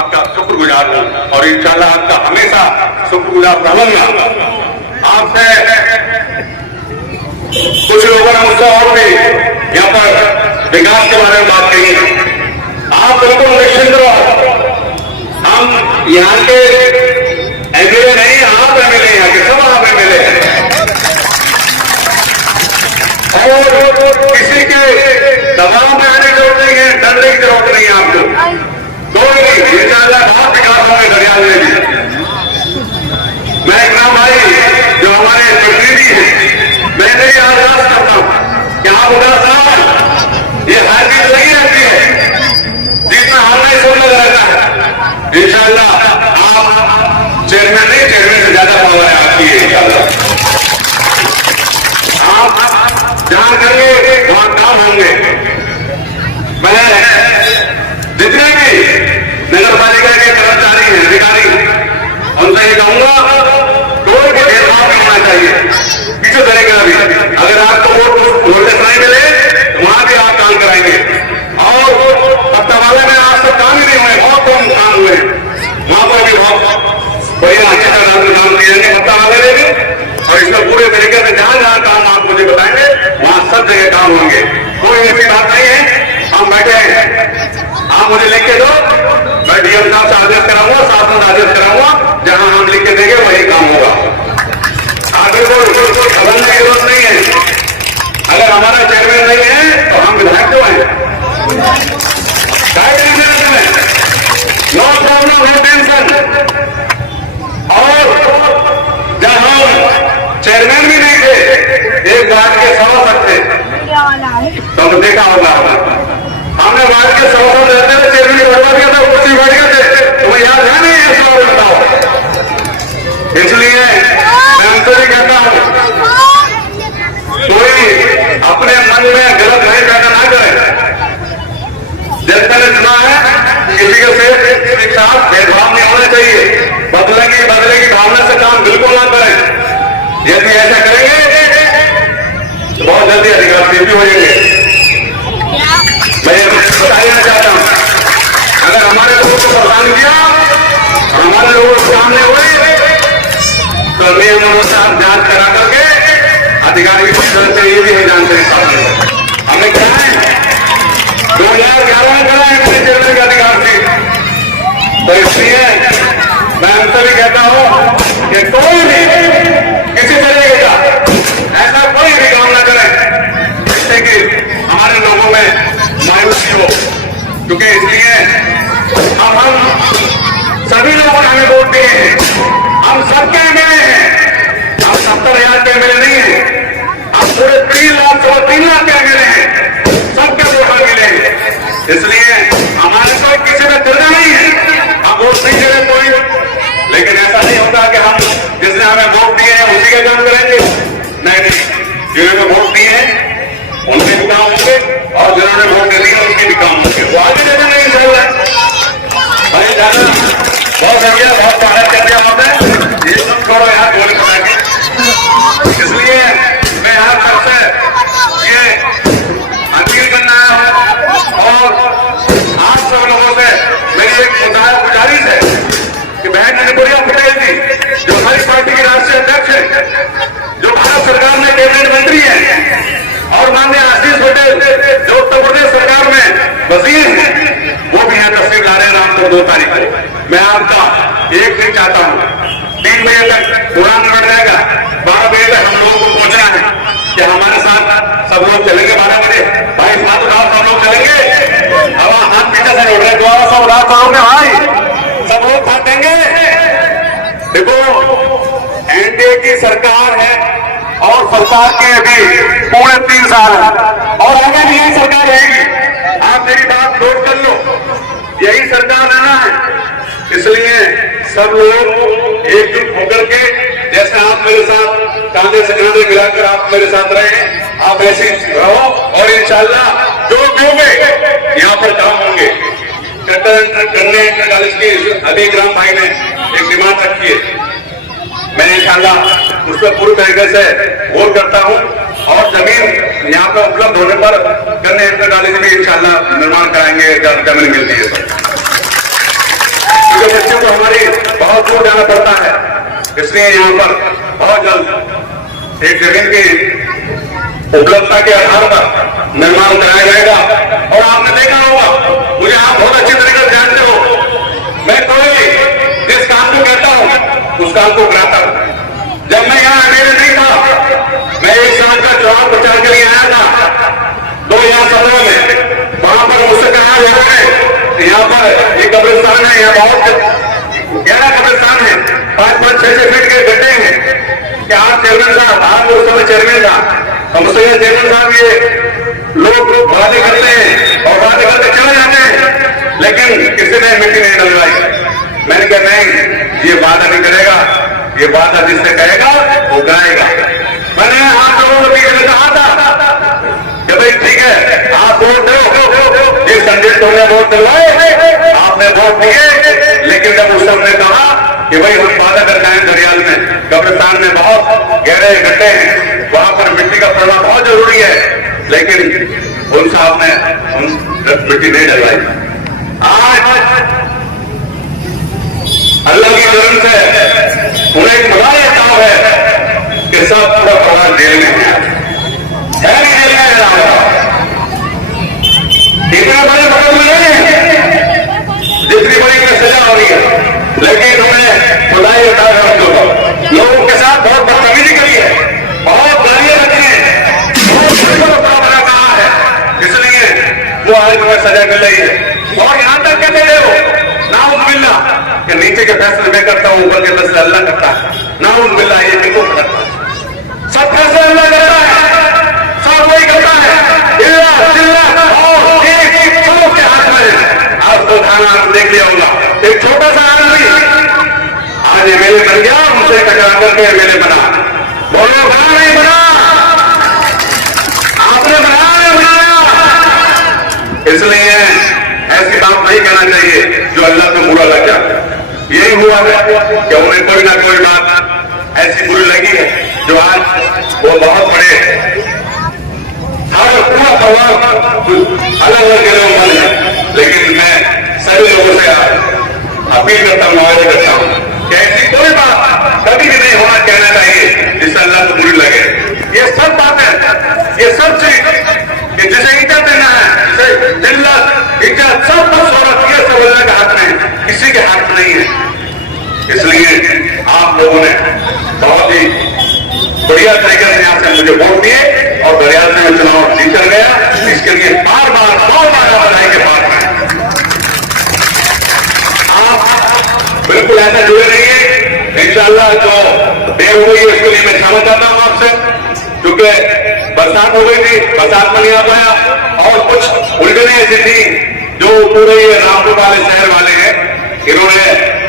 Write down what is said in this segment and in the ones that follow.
आपका शुक्रगुजार हूँ और इंशाल्लाह आपका हमेशा शुक्रगुजार रहूंगा। आपसे कुछ लोगों ने मुझसे और भी यहाँ पर विकास के बारे में बात कही है। आप बिल्कुल निश्चिंत रहो, हम यहाँ के एमएलए नहीं, आप एमएलए, यहाँ के सब आप एमएलए हैं और किसी के दबाव में आने की जरूरत नहीं है, डरने की जरूरत नहीं है आपको, कोई नहीं। इंशाल्लाह बहुत विकास होंगे घड़ियाल में भी। मैं इकराम भाई जो हमारे प्रतिनिधि हैं, मैं नहीं आवाज करता हूं कि आप उधर साहब ये हर चीज सही रहती है, जिसमें हाल नहीं सब लगा रहता है। इंशाल्लाह आप चेयरमैन नहीं, चेयरमैन से ज्यादा पावर है आपकी। इंशाल्लाह आप जहां करेंगे वहां काम होंगे। मैं जितने भी नगर पालिका के कर्मचारी हैं, अधिकारी, उनसे ये कहूंगा कोई भी भेदभाव नहीं होना चाहिए किसी तरह का भी। अगर आपको वोट नहीं मिले तो वहां भी आप काम कराएंगे। और पत्ता वाले में आज तक काम ही नहीं हुए, बहुत कम काम हुए, वहां पर भी बहुत बढ़िया अच्छे से काम दिए जाएंगे पत्ता वाले में भी। और इसमें पूरे तरीके से जहां जहां काम आप मुझे बताएंगे वहां सब जगह काम होंगे। कोई ऐसी बात नहीं है हम बैठे हैं, आप मुझे लिख के दो, मैं डीएम साहब से आदेश कराऊंगा, शासन से आदेश कराऊंगा, जहां हम लिख के देंगे वही काम होगा। आगे कोई घबराने की जरूरत नहीं है। अगर हमारा चेयरमैन नहीं है तो हम विधायक क्यों हैं? No problem, no tension. और जब हम चेयरमैन भी नहीं थे, एक वार्ड के 100 थे, तो देखा होगा हमने वार्ड के 100 रहते थे, चेयरमैन बढ़वा दिया था, कुर्सी बैठ गए थे, तो याद है नहीं है? 100 बताओ। इसलिए मैं उनसे भी कहता हूं कोई अपने मन में गलत नहीं पैदा ना करे। जब मैंने सुना है किसी के साथ भेदभाव नहीं होना चाहिए, बदले की भावना से काम बिल्कुल ना करें। यदि ऐसा करेंगे तो बहुत जल्दी अधिकार भी हो जाएंगे। मैं बता देना चाहता हूं, अगर हमारे लोगों को परेशान किया और हमारे लोगों के सामने हुए तो नियम अनुसार जांच करा करके अधिकारी की तरफ से ये भी नहीं जानते हमें क्या है। 2011 में करा है अपने चेयरमैन के अधिकार से। तो इसलिए मैं उनसे भी कहता हूं कि कोई भी किसी तरीके का ऐसा कोई भी काम न करे जिससे कि हमारे लोगों में मायूसी हो। क्योंकि इसलिए अब हम सभी लोगों ने हमें वोट दिए हैं, हम सबके एमएलए हैं, हम 70,000 के एमएलए नहीं है, हम पूरे 3 लाख 3 लाख के एमएलए हैं, सबके वोट मिले हैं। इसलिए हमारे कोई किसी में दर्जा नहीं है, हम वोट नहीं दे रहे कोई, लेकिन ऐसा नहीं होगा कि हम जिसने हमें वोट दिए हैं उसी का काम करेंगे। नहीं, जिन्होंने वोट दिए हैं उनके भी काम होंगे और जिन्होंने वोट नहीं दिए उनके भी काम होंगे। वो आगे देना नहीं चाहिए भाई, जाना बहुत बढ़िया, बहुत स्वागत कर दिया आपने। ये सब छोड़ो यार, गोली बना के। इसलिए मैं यहाँ सबसे ये अपील करना है और आप सब लोगों से मेरी एक गुजारिश है कि बहन अनुप्रिया पटेल जी जो हमारी पार्टी की राष्ट्रीय अध्यक्ष है, जो भारत सरकार में कैबिनेट मंत्री है, और माननीय आशीष पटेल जो उत्तर प्रदेश सरकार में वजीर है, वो भी यहाँ तस्वीर ला रहे हैं रामपुर 2 तारीख को। मैं आपका एक दिन चाहता हूँ, 3 बजे तक उड़ान बढ़ जाएगा, 12 बजे तक हम लोगों को पहुंचना है कि हमारे साथ सब लोग चलेंगे। 12 बजे भाई साथ उठाओ, सब लोग चलेंगे। अब हाथ पीछे से उठ रहे, दोबारा सब उठाओ करोगे भाई, सब लोग साथ देंगे। देखो एनडीए की सरकार है और सरकार के अभी पूरे 3 साल है और आगे भी यही सरकार रहेगी। आप मेरी बात नोट कर लो, यही सरकार रहना है। इसलिए सब लोग एकजुट होकर के, जैसे आप मेरे साथ कांधे से कांधे मिलाकर आप मेरे साथ रहे, आप ऐसे रहो और इंशाल्लाह जो होंगे यहाँ पर काम होंगे। कन्या इंटर कॉलेज की अभी ग्राम भाई ने एक डिमांड रखी है, मैं इंशाल्लाह उस पर पूरी तरीके से गौर करता हूं और जमीन यहाँ पर उपलब्ध होने पर कन्या इंटर कॉलेज भी इंशाल्लाह निर्माण कराएंगे जब जमीन मिलती है। बच्चों को हमारी बहुत दूर जाना पड़ता है, इसलिए यहाँ पर बहुत जल्द एक जमीन की उपलब्धता के आधार पर निर्माण कराया जाएगा। और आपने देखा होगा, मुझे आप बहुत अच्छी तरीके से जानते हो, मैं कोई जिस काम को कहता हूं उस काम को कराता हूं। जब मैं यहाँ अकेले नहीं था, मैं एक समय का चुनाव प्रचार के लिए आया था 2017 में, वहां पर मुझसे कहा लोगों ने यहाँ पर एक कब्रिस्तान है, यहाँ बहुत गहरा कब्रिस्तान है, 5-5, 6-6 फीट के गड्ढे हैं, कि आप चेयरमैन साहब, आप उस समय चेयरमैन था, हम उससे चेयरमैन साहब ये लोग वादे करते हैं और वादे करते चले जाते हैं, लेकिन किसी ने मिट्टी नहीं डलवाई। मैंने कहा नहीं, ये वादा नहीं करेगा, ये वादा जिससे करेगा वो कराएगा। मैंने आप लोगों के बीच में कहा था कि भाई ठीक है, आप वोट दो, जिस संदेश को हमने वोट दिलवाए आपने वोट दिए, लेकिन जब उस सबने कहा कि भाई हम वादा कर जाए घड़ियाल में कब्रिस्तान में बहुत गहरे गड्ढे हैं, वहां पर मिट्टी का पड़ना बहुत जरूरी है, लेकिन उन साहब ने मिट्टी नहीं डलवाई। आज अल्लाह की करम से उन्हें एक बड़ा एहसास है कि सब पूरा परिवार जेल में है, नहीं जेल में रहा, इतना बड़े पकड़ में नहीं है जितनी बड़ी में सजा हो रही है, लेकिन उन्हें खुदाई होता है, हम लोगों के साथ बहुत बदतमीजी करी है, बहुत गालियां रखी है, बहुत बड़ा कहा है, इसलिए वो आज तुम्हें सजा मिल रही है। और यहां तक कहते हो नाउज़ुबिल्लाह कि नीचे के फैसले मैं करता हूं, ऊपर के फैसले अल्लाह करता है, नाउज़ुबिल्लाह ये बिल्कुल करता है, सब फैसले अल्लाह करता है, सब वही करता है, और एक सबों के हाथ में। आज तो थाना देख लिया होगा, एक छोटा सा आदमी आज एमएलए बन गया, उनसे टकरा करके एमएलए बना। बोलो बना नहीं बना, आपने बना नहीं बनाया। इसलिए ऐसी बात नहीं कहना चाहिए जो अल्लाह को बुरा लग जाए। यही हुआ है कि उन्हें कोई ना कोई बात ऐसी बुरी लगी है जो आज वो बहुत बड़े हर पूरा परिवार अलग अलग जगह बन है, लेकिन मैं सभी लोगों से अपील करता हूँ, आवाज करता हूँ कि ऐसी कोई बात कभी भी नहीं होना कहना चाहिए जिससे अल्लाह को बुरी लगे। ये सब बातें, ये सब चीज कि जिसे इज्जत देना है, जिसे जिल्लत इज्जत सब शोहरत, ये सब अल्लाह के हाथ में है, किसी के हाथ में नहीं है। इसलिए आप लोगों ने बहुत ही बढ़िया तरीके से यहाँ से मुझे वोट दिए और घड़ियाल से मैं चुनाव जीत कर गया, इसके लिए बार बार बधाई के बाद में आप बिल्कुल ऐसा जुड़े रहिए। इंशाअल्लाह जो देर हुई है उसके लिए मैं क्षमा चाहता हूँ आपसे, क्योंकि बरसात हो गई थी, बरसात में नहीं आ पाया, और कुछ उलझने ऐसी थी जो पूरे रामपुर वाले शहर वाले हैं, इन्होंने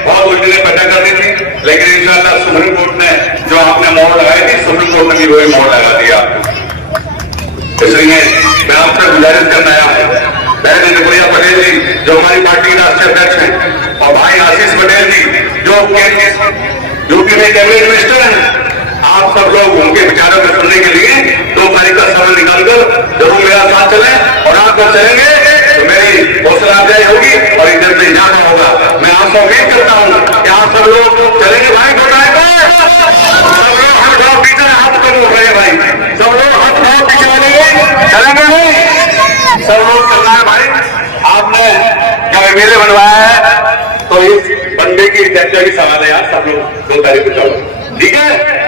बहुत उलझने पैदा कर दी थी, लेकिन इंशाअल्लाह सुप्रीम कोर्ट ने जो आपने मोहर लगाई थी, सुप्रीम कोर्ट ने भी वही मोहर लगा दिया। इसलिए मैं आपसे गुजारिश करना आया हूँ, बहन अनुप्रिया पटेल जी जो हमारी पार्टी के राष्ट्रीय अध्यक्ष हैं, और भाई आशीष पटेल जी जो यूपी में कैबिनेट मिनिस्टर हैं, आप सब लोग उनके विचारों को सुनने के लिए 2 तारीख का समय निकालकर जरूर मेरा साथ चलें, और आप जब चलेंगे तो मेरी हौसला अफजाई होगी और इज्जत से इजाफा होगा। मैं आपसे उम्मीद करता हूँ कि आप सब लोग चलेंगे भाई, सब लोग हाथ भाव पीछे हाथ को मुड़ रहे भाई, सब लोग हाथ भाव पीछे वाले चलेंगे नहीं, सब लोग चलना है भाई। आपने जब एमएलए बनवाया है तो इस बंदे की चर्चा भी सवाल है यार, सब लोग 2 तारीख को चलो, ठीक है।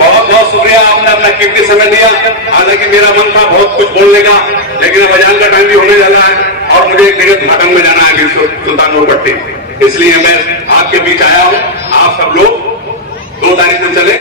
बहुत बहुत शुक्रिया, आपने अपना कीमती समय दिया। हालांकि मेरा मन था बहुत कुछ बोलने का, लेकिन अब अजान का टाइम भी होने वाला है और मुझे एक जगह घाटन में जाना है सुल्तानपुर पट्टी, इसलिए मैं आपके बीच आया हूँ। आप सब लोग 2 तारीख को चले।